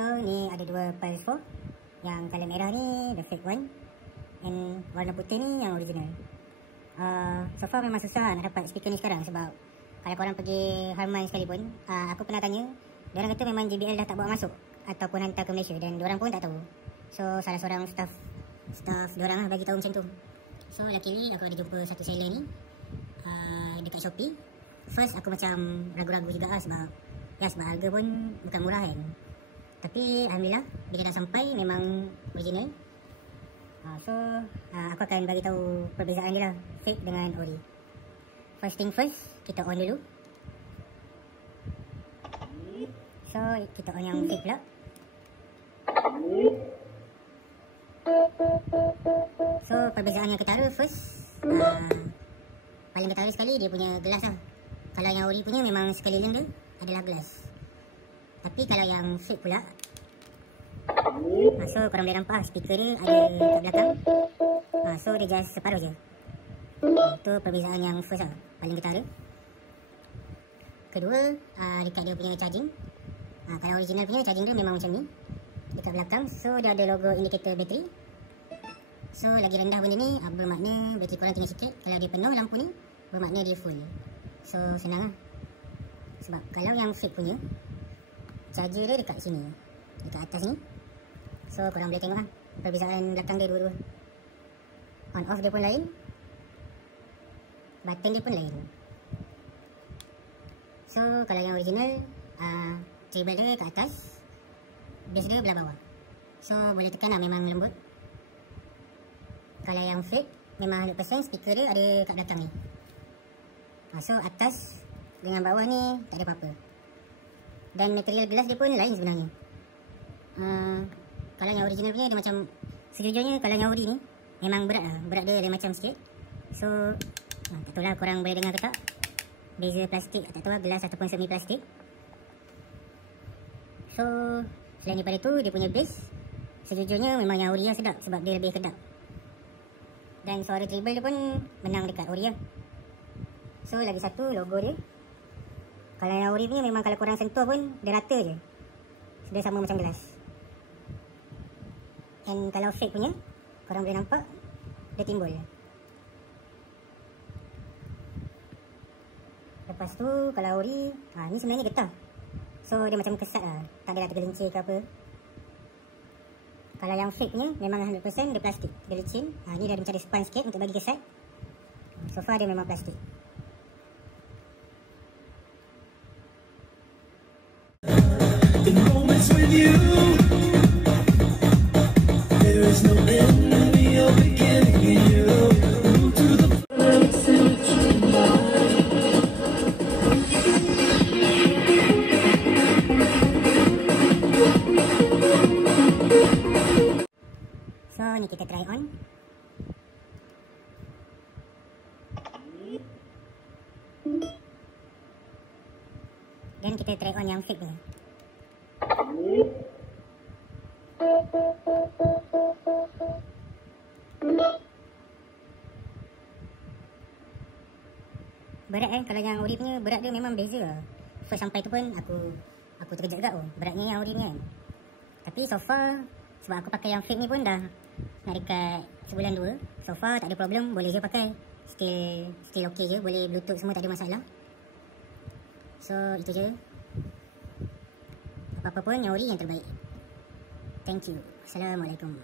So ni ada dua Pulse 4. Yang color merah ni the fake one, and warna putih ni yang original. So far memang susah nak dapat speaker ni sekarang, sebab kalau korang pergi Harman sekalipun, aku pernah tanya, diorang kata memang JBL dah tak bawa masuk ataupun hantar ke Malaysia, dan diorang pun tak tahu. So salah seorang staff diorang lah bagi tahu macam tu. So luckily aku ada jumpa satu seller ni dekat Shopee. First aku macam ragu-ragu juga lah, sebab harga pun bukan murah kan. Tapi alhamdulillah bila dah sampai memang original. So aku akan bagi tahu perbezaan dia lah, fake dengan ori. First thing first, kita on dulu. So kita on yang fake pula. So perbezaan yang ketara first, paling ketara sekali dia punya gelas lah. Kalau yang ori punya memang sekeliling dia adalah gelas. Tapi kalau yang fake pula, so korang boleh nampak speaker dia ada kat belakang. So dia just separuh je. Itu perbezaan yang first lah, paling ketara. Kedua, dekat dia punya charging. Kalau original punya charging dia memang macam ni, dekat belakang. So dia ada logo indikator bateri. So lagi rendah benda ni bermakna bateri korang tinggi sikit. Kalau dia penuh lampu ni bermakna dia full. So senang lah. Sebab kalau yang fake punya, charger dia dekat sini, dekat atas ni. So korang boleh tengok lah perbezaan belakang dia dua-dua. On off dia pun lain, button dia pun lain. So kalau yang original, treble dia kat atas, bass dia belah bawah. So boleh tekan lah, memang lembut. Kalau yang fake, memang 100% speaker dia ada kat belakang ni. So atas dengan bawah ni tak ada apa-apa. Dan material gelas dia pun lain sebenarnya. Kalau yang original punya dia macam, sejujurnya kalau yang ori ni memang berat lah. Berat dia ada macam sikit. So tak tahu lah korang boleh dengar ke tak, beza plastik, tak tahu lah gelas ataupun semi plastik. So selain daripada tu, dia punya bass sejujurnya memang yang ori lah sedap, sebab dia lebih kedap. Dan suara treble dia pun menang dekat ori lah. So lagi satu, logo dia. Kalau yang ori punya memang kalau korang sentuh pun dia rata je, dia sama macam gelas. And kalau fake punya, korang boleh nampak dia timbul. Lepas tu kalau ori, ni sebenarnya getah. So dia macam kesat lah, tak adalah tergelincir ke apa. Kalau yang fake punya memang 100% dia plastik, dia lecin. Ni dah macam ada sponge sikit untuk bagi kesat. So far dia memang plastik. The moments with you, there is no enemy or beginning in you. Move to the So ni kita try on. Dan kita try on yang fake ni. Berat kalau yang ori punya berat dia memang beza lah. First sampai tu pun aku terkejut juga beratnya yang ori punya kan. Tapi so far, sebab aku pakai yang fake ni pun dah nak dekat sebulan 2. So far tak ada problem, boleh je pakai. Still okay je, boleh bluetooth semua, tak ada masalah. So itu je. Apa-apa pun yang ori yang terbaik. Thank you. Assalamualaikum.